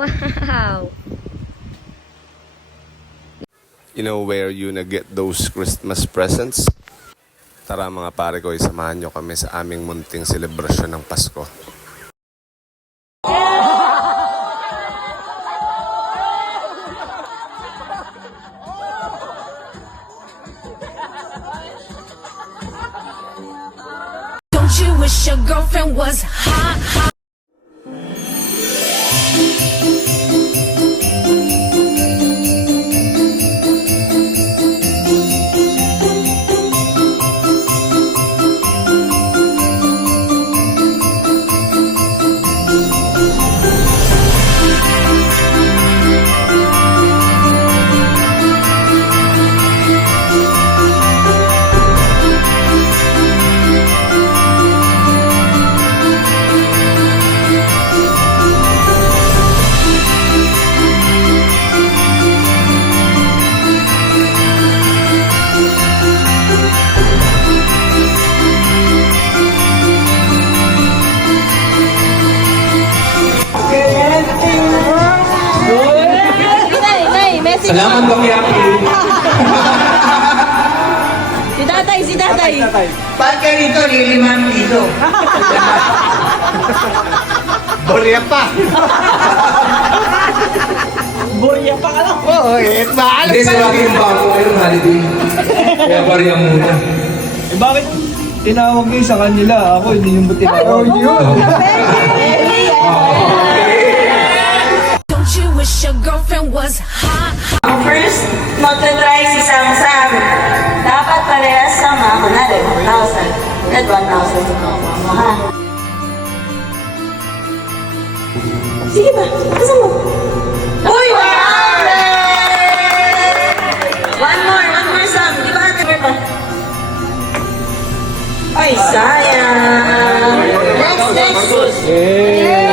Wow! You know where you na get those Christmas presents? Tara mga pare ko, isamahan nyo kami sa aming munting selebrasyon ng Pasko. Don't you wish your girlfriend was hot? Salamat po kaya Si tatay! Pag ka rito, liliman dito. Borya pa. Borya pa ka lang. Oo, mahal Hindi, sa akin yung bago ngayon, holiday. Kaya bariya muna. Eh bakit tinawag niyo sa kanila? Ako hindi yung tinawag. Don't you wish your girlfriend was hot? First, magta-try si Samsam. Dapat parehas sama. Kunwari, 1,000. At 1,000 sa mo, ha? Sige ba? Kasi mo. Uy! 100! One more, Sam. Di ba? Di ba? Ay, sayang. Next. Yay!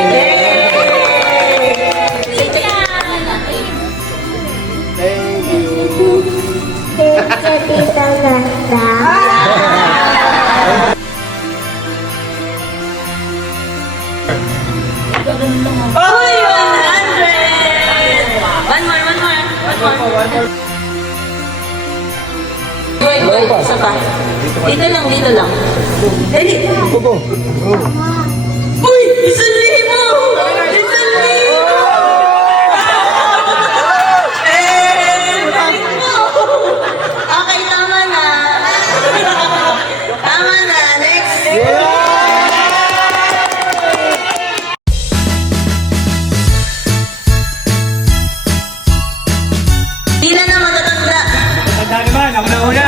Uy, 100! One more. Wait, isa pa. Dito lang. Dali. Uy, 1,000! 1,000! Okay, tama na. Next. Pila na matatanda. Tanda naman, ako na una.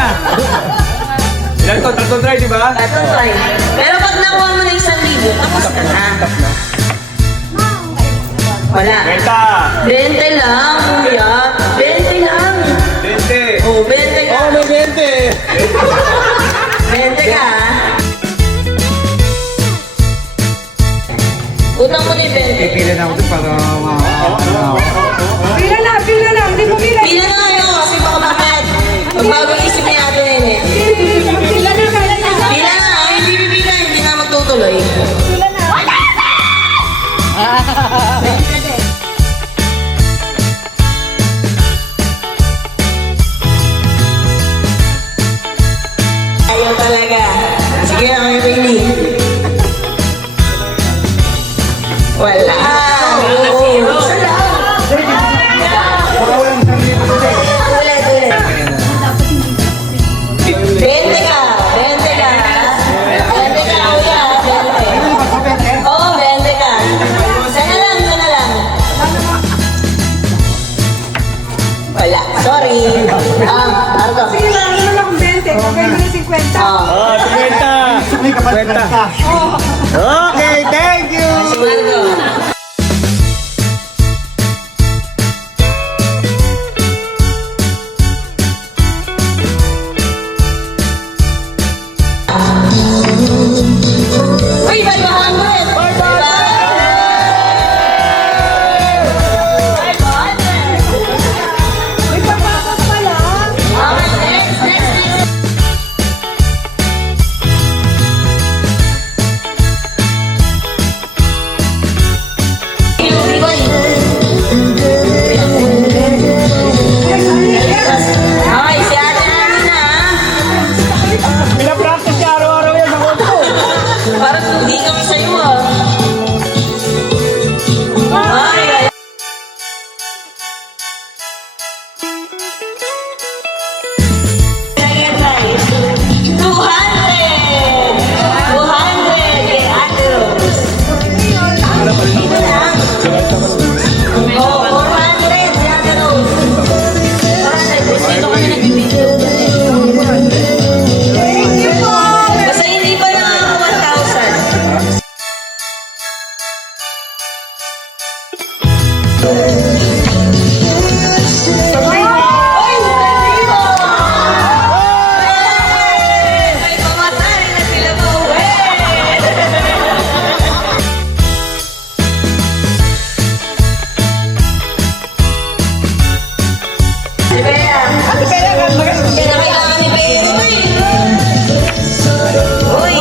Ilan to? Tatlong try, di ba? Tatlong try. Pero pag nakuha mo na 1,000, tapos ka na. Wala. Benta! 20 lang, kuya. 20 lang. 20! Oh, 20 ka. Oo, may 20. 20 ka, ha? Utang mo na yung 20. Pipili na ako dun para Pila na! Hindi mo pila! Pila na kayo kasi baka bakit. Magbago isip ni ate Nene. Pila na! Pila na, hindi pipila, hindi na magtutuloy. Ayaw talaga. Sige na kayo, Bailey. Wala. Bente ka. Bente ka, kuya. Bente. Oo, bente ka. Sana lang. Wala. Sorry. Arto. Sige lang, ano lang kung 20. Gagawin mo na 50. Oh, 50! 50! Okay, thank you! Margo. Uy, 500! 500! May papasok pa lang. Okay, next. May pamatay na sila mo. Si Bea. Kailangan ni Bea. Uy.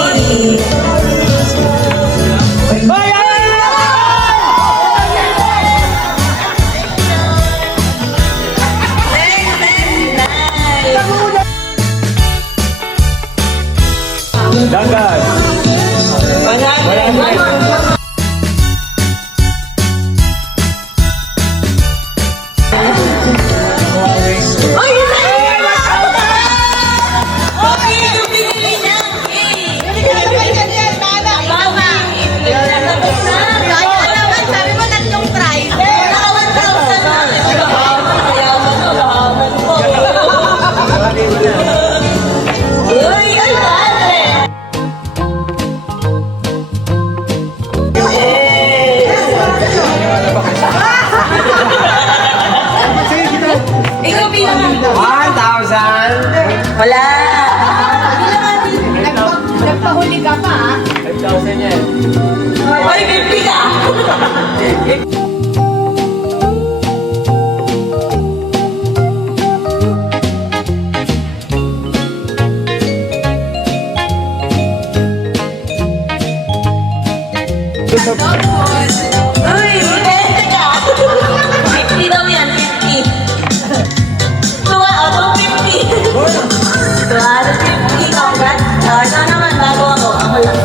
Dagat. Ikaw bilang 1,000. wala. Nagpahuli ka pa, ah. 5,000 yan. Ay, bibi ka. Uy, bibente ka. 50 daw yan, 50. Tuwa, 250. 250, congrats. Ikaw naman, bago ako. Ako lang.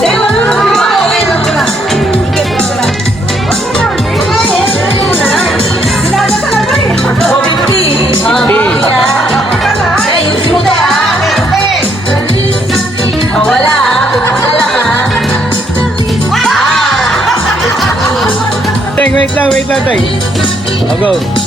Eh, wala na. Oh, 50. Ah, 50 ka. Eh, ayusin mo tayo, ah. Oh, wala, ah. Pupunta lang, ah. Teng, wait lang, Teng. I'll go.